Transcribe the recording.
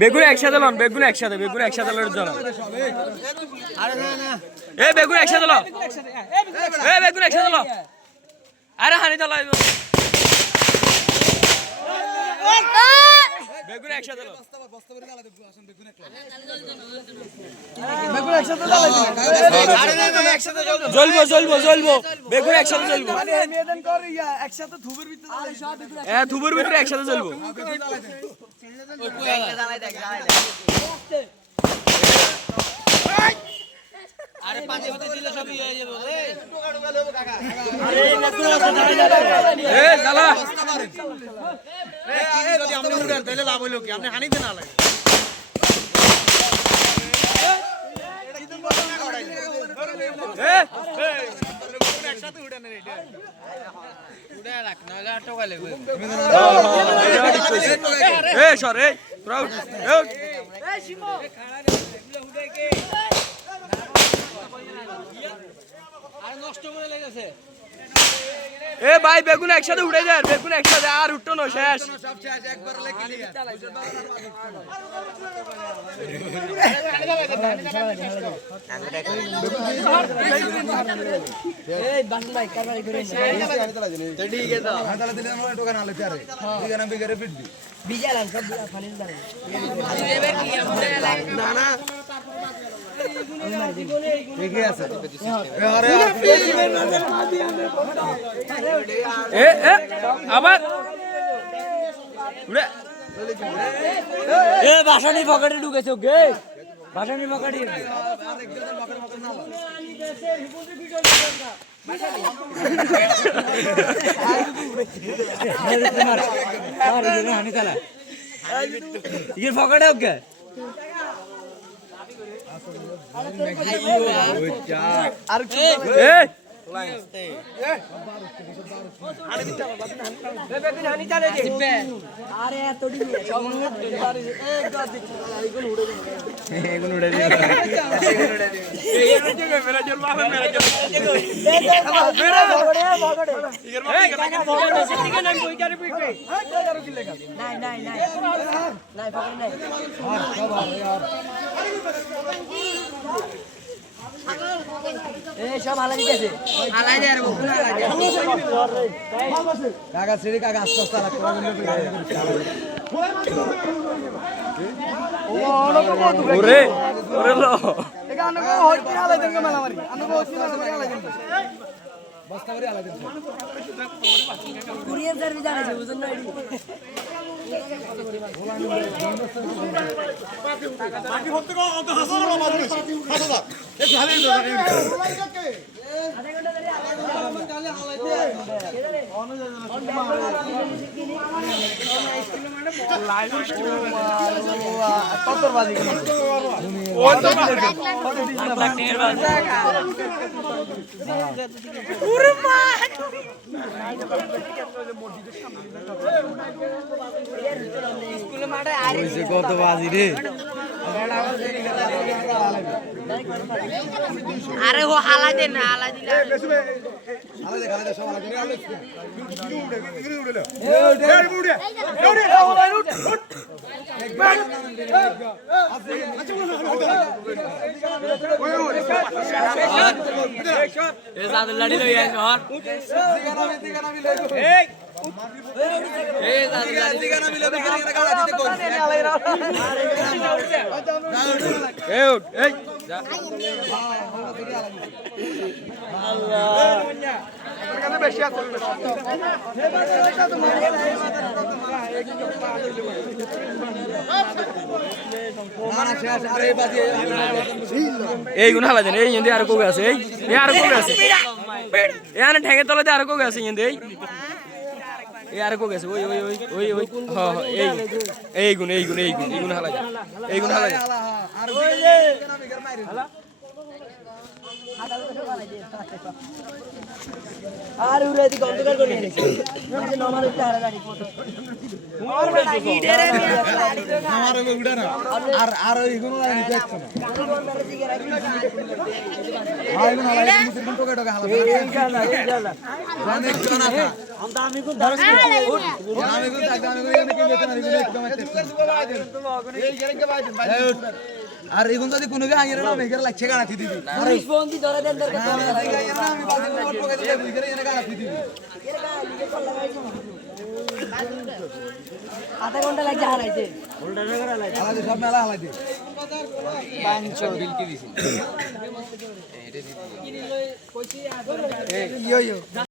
বেগুন একসাথে লন, বেগুন একসাথে লড় জন। এ বেগুন একসাথে ল, এ বেগুন একসাথে ল। আরে হানি চালা বেগুন একসাথে ল, জ্বলবো জ্বলবো জ্বলবো, বেগুন একসাথে জ্বলবো। থুবুর ভিতরে একসাথে জ্বলবো। আরে পাঁচে ভিতরে দিলে সবই হয়ে যাবে। এ জ্বালা যদি আপনি উড়ান তাহলে লাভ হইলো কি? আপনি হানিতে না লাগে। একসাথে উড়ান এটা উড়া রাখ নাহলে আটকা লাগবে। এ সর এই প্রাউড এই শিমো উড়ে কে আর নষ্ট করে লেগেছে। এ ভাই বেগুন একসাথে উড়ে যায়, বেগুন একসাথে আর উঠতো না, শেষ সব শেষ একবার এই বাসন ভাই কারবারি করে তো ঠিক আছে তো হাতালে দিলে আমরা টোকা না লইতে আরে ঠিক আছে না বিগারে পিটবি বিজালাম সব পানি দাঁড়ায় এবার কি না না ঠিকই আছে। এ এ আবার এ বাসানি পকেটে ঢুকেছে, ওকে বাসানি পকেটে পকেটে ওকে আর সব হালাই দিতেছে, হালাই দেয় আর কাকা সিঁড়ি কাকা আস্তে আস্তে হালাই ওরে ওরে লো এখানে কো হইতে হালাই দেন মেলা মারি আমি কো হইতে মেলা মারি হালাই দেন বস্তা করে হালাই দেন কুরিয়ার সার্ভিস আছে বুঝুন না এডি বাকি হতে কো অত হাসা না মারবে হাসা দা এই হালাই দাও আধা ঘন্টা ধরে হালাই দাও আমার গালে হালাই দে অন লাইভ কতর বাজি ও তো টের বাজি পুরো মা স্কুলে মাঠে আরে কত বাজি রে আরে ও হালা দে না হালা দিলা হালা দে সব হালা দে আলে উড়ে উড়ে উড়ে এ জাদু লাড়ি লই আইছ হর এই এ জাদু লাড়ি গানা মিলে বিকেরে গাড়া দিতে কই এই উঠ এই যা আল্লাহ আমার কাছে বেশি আছে এই গুণ হালা দেন এই ইন্দি আর কোগে আছে এই আর কোগে আছে এই আনে ঠ্যাঙের তলাতে আর কোগে আছে ইন্দি এই আর কোগে আছে ওই ওই ওই ওই ওই হ্যাঁ এই গুণ এই গুণ এই গুণ এই গুণ হালা এই গুণ হালা আর আর উড়ে দিকে অন্ধকার করে নিয়ে গেছে মানে নরমাল উঠতে আর গাড়ি আর বেটা গিডেরে আমার উড়ে না আর এগুলো না দেখছ না আর এগুলো না মুসলিম টোকে টোকে হালা ইনশাআল্লাহ জানে কি না খা আমরা আমি কোন দরজ আমি কোন তাক আমি কোন এখানে কিনতে না এগুলো একদম এই গেরে বাইদেন আর এগুলো যদি কোনো কে আইরে না মেঘের লাগছে গাড়াতি দিবি পুলিশ বন্দি ধরে দেন দরকার আমি বাজে নোট টোকে দিতে এখানে এনে গাড়াতি দিবি আধা ঘন্টা লাগছে হারাইছে আলাদা সব মেলা আলাদা বিলটি দিছি